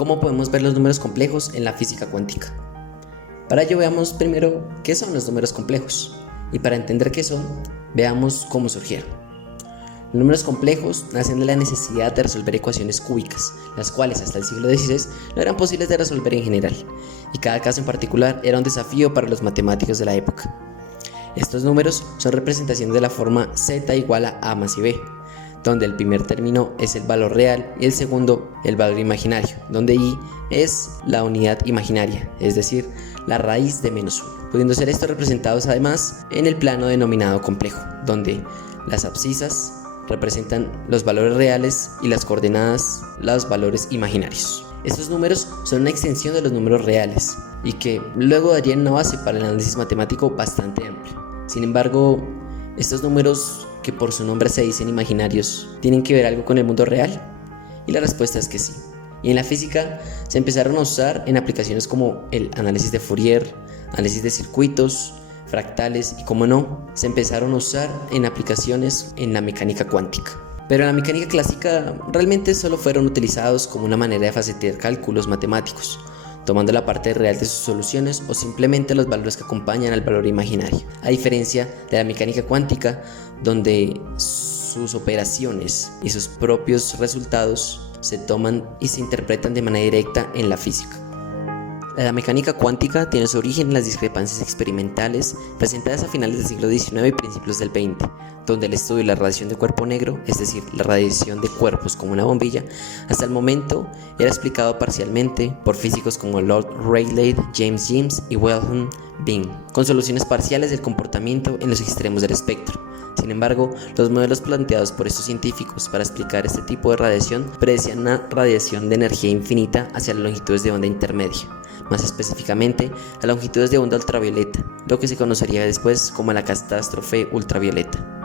¿Cómo podemos ver los números complejos en la física cuántica? Para ello veamos primero qué son los números complejos, y para entender qué son, veamos cómo surgieron. Los números complejos nacen de la necesidad de resolver ecuaciones cúbicas, las cuales hasta el siglo XVI no eran posibles de resolver en general, y cada caso en particular era un desafío para los matemáticos de la época. Estos números son representaciones de la forma z igual a a más b, donde el primer término es el valor real y el segundo el valor imaginario, donde i es la unidad imaginaria, es decir, la raíz de menos 1, pudiendo ser estos representados además en el plano denominado complejo, donde las abscisas representan los valores reales y las coordenadas los valores imaginarios. Estos números son una extensión de los números reales y que luego darían una base para el análisis matemático bastante amplio. Sin embargo, estos números, que por su nombre se dicen imaginarios, ¿tienen que ver algo con el mundo real? Y la respuesta es que sí. Y en la física se empezaron a usar en aplicaciones como el análisis de Fourier, análisis de circuitos, fractales y, como no, se empezaron a usar en aplicaciones en la mecánica cuántica. Pero en la mecánica clásica realmente solo fueron utilizados como una manera de facilitar cálculos matemáticos, tomando la parte real de sus soluciones o simplemente los valores que acompañan al valor imaginario, a diferencia de la mecánica cuántica, donde sus operaciones y sus propios resultados se toman y se interpretan de manera directa en la física. La mecánica cuántica tiene su origen en las discrepancias experimentales presentadas a finales del siglo XIX y principios del XX, donde el estudio de la radiación de cuerpo negro, es decir, la radiación de cuerpos como una bombilla, hasta el momento era explicado parcialmente por físicos como Lord Rayleigh, James y Wilhelm Wien, con soluciones parciales del comportamiento en los extremos del espectro. Sin embargo, los modelos planteados por estos científicos para explicar este tipo de radiación predecían una radiación de energía infinita hacia las longitudes de onda intermedia, más específicamente a longitudes de onda ultravioleta, lo que se conocería después como la catástrofe ultravioleta.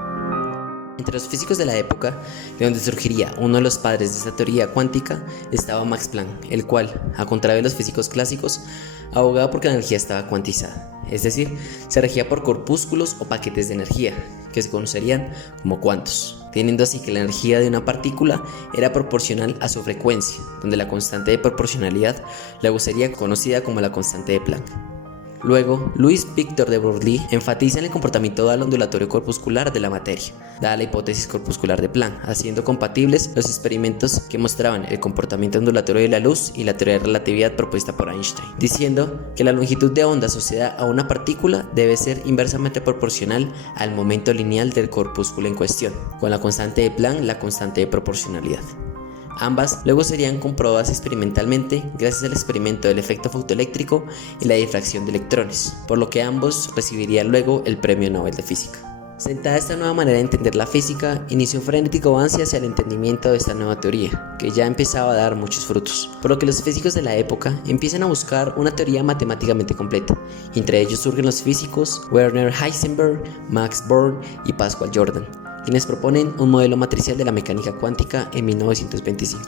Entre los físicos de la época, de donde surgiría uno de los padres de esta teoría cuántica, estaba Max Planck, el cual, a contrario de los físicos clásicos, abogaba porque la energía estaba cuantizada, es decir, se regía por corpúsculos o paquetes de energía, que se conocerían como cuantos, teniendo así que la energía de una partícula era proporcional a su frecuencia, donde la constante de proporcionalidad luego sería conocida como la constante de Planck. Luego, Louis Victor de Broglie enfatiza en el comportamiento dual ondulatorio corpuscular de la materia, dada la hipótesis corpuscular de Planck, haciendo compatibles los experimentos que mostraban el comportamiento ondulatorio de la luz y la teoría de relatividad propuesta por Einstein, diciendo que la longitud de onda asociada a una partícula debe ser inversamente proporcional al momento lineal del corpúsculo en cuestión, con la constante de Planck la constante de proporcionalidad. Ambas luego serían comprobadas experimentalmente gracias al experimento del efecto fotoeléctrico y la difracción de electrones, por lo que ambos recibirían luego el Premio Nobel de Física. Sentada esta nueva manera de entender la física, inició un frenético avance hacia el entendimiento de esta nueva teoría, que ya empezaba a dar muchos frutos, por lo que los físicos de la época empiezan a buscar una teoría matemáticamente completa. Entre ellos surgen los físicos Werner Heisenberg, Max Born y Pascual Jordan, quienes proponen un modelo matricial de la mecánica cuántica en 1925.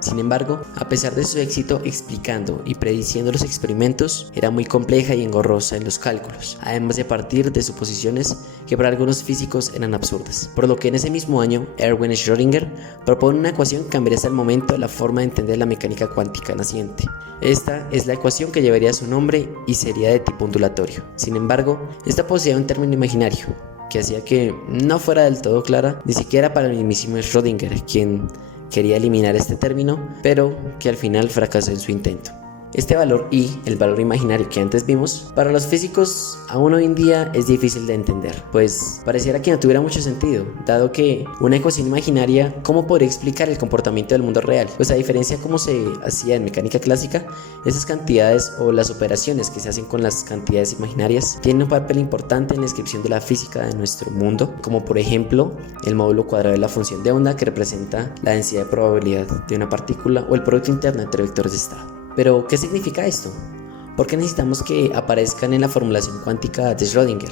Sin embargo, a pesar de su éxito explicando y prediciendo los experimentos, era muy compleja y engorrosa en los cálculos, además de partir de suposiciones que para algunos físicos eran absurdas, por lo que en ese mismo año Erwin Schrödinger propone una ecuación que cambiaría hasta el momento la forma de entender la mecánica cuántica naciente. Esta es la ecuación que llevaría su nombre y sería de tipo ondulatorio. Sin embargo, esta poseía un término imaginario, que hacía que no fuera del todo clara, ni siquiera para el mismísimo Schrödinger, quien quería eliminar este término, pero que al final fracasó en su intento. Este valor I, el valor imaginario que antes vimos, para los físicos aún hoy en día es difícil de entender, pues pareciera que no tuviera mucho sentido, dado que una ecuación imaginaria, ¿cómo podría explicar el comportamiento del mundo real? Pues a diferencia de cómo se hacía en mecánica clásica, esas cantidades o las operaciones que se hacen con las cantidades imaginarias tienen un papel importante en la descripción de la física de nuestro mundo, como por ejemplo el módulo cuadrado de la función de onda, que representa la densidad de probabilidad de una partícula, o el producto interno entre vectores de estado. Pero, ¿qué significa esto? ¿Por qué necesitamos que aparezcan en la formulación cuántica de Schrödinger?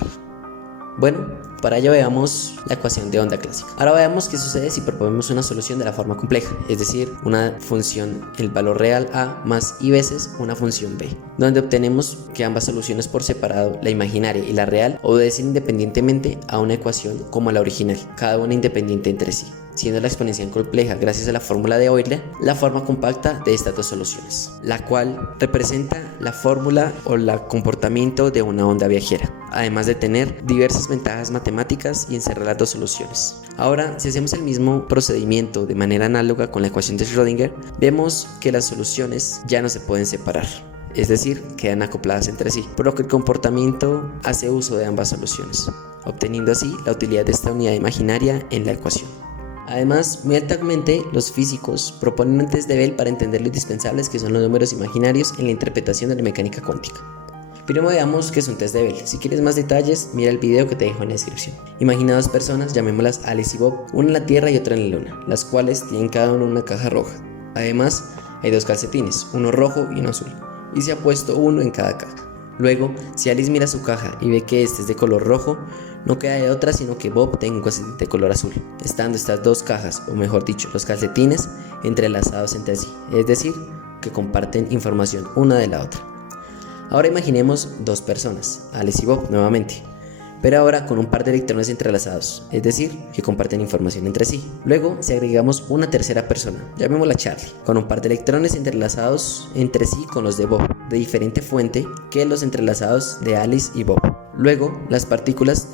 Bueno, para ello veamos la ecuación de onda clásica. Ahora veamos qué sucede si proponemos una solución de la forma compleja, es decir, una función, el valor real a más i veces una función b, donde obtenemos que ambas soluciones por separado, la imaginaria y la real, obedecen independientemente a una ecuación como la original, cada una independiente entre sí. siendo la exponencial compleja gracias a la fórmula de Euler la forma compacta de estas dos soluciones, la cual representa la fórmula o el comportamiento de una onda viajera, además de tener diversas ventajas matemáticas y encerrar las dos soluciones. Ahora, si hacemos el mismo procedimiento de manera análoga con la ecuación de Schrödinger, vemos que las soluciones ya no se pueden separar, es decir, quedan acopladas entre sí, por lo que el comportamiento hace uso de ambas soluciones, obteniendo así la utilidad de esta unidad imaginaria en la ecuación. Además, muy altamente, los físicos proponen un test de Bell para entender lo indispensables que son los números imaginarios en la interpretación de la mecánica cuántica. Primero veamos qué es un test de Bell. Si quieres más detalles, mira el video que te dejo en la descripción. Imagina dos personas, llamémoslas Alice y Bob, una en la Tierra y otra en la Luna, las cuales tienen cada uno una caja roja. Además, hay dos calcetines, uno rojo y uno azul, y se ha puesto uno en cada caja. Luego, si Alice mira su caja y ve que este es de color rojo, no queda de otra sino que Bob tenga un calcetín de color azul, estando estas dos cajas, o mejor dicho, los calcetines, entrelazados entre sí, es decir, que comparten información una de la otra. Ahora imaginemos dos personas, Alice y Bob nuevamente, pero ahora con un par de electrones entrelazados, es decir, que comparten información entre sí. Luego, si agregamos una tercera persona, llamémosla Charlie, con un par de electrones entrelazados entre sí con los de Bob, de diferente fuente que los entrelazados de Alice y Bob. Luego, las partículas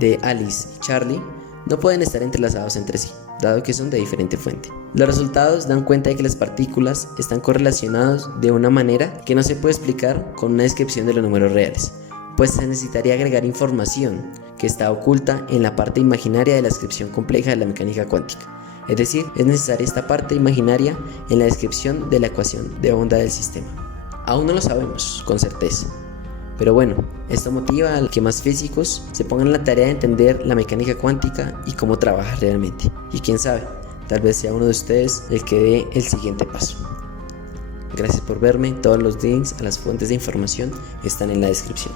de Alice y Charlie no pueden estar entrelazados entre sí, dado que son de diferente fuente. Los resultados dan cuenta de que las partículas están correlacionadas de una manera que no se puede explicar con una descripción de los números reales, pues se necesitaría agregar información que está oculta en la parte imaginaria de la descripción compleja de la mecánica cuántica. Es decir, es necesaria esta parte imaginaria en la descripción de la ecuación de onda del sistema. Aún no lo sabemos con certeza, pero bueno, esto motiva a que más físicos se pongan en la tarea de entender la mecánica cuántica y cómo trabaja realmente. Y quién sabe, tal vez sea uno de ustedes el que dé el siguiente paso. Gracias por verme, todos los links a las fuentes de información están en la descripción.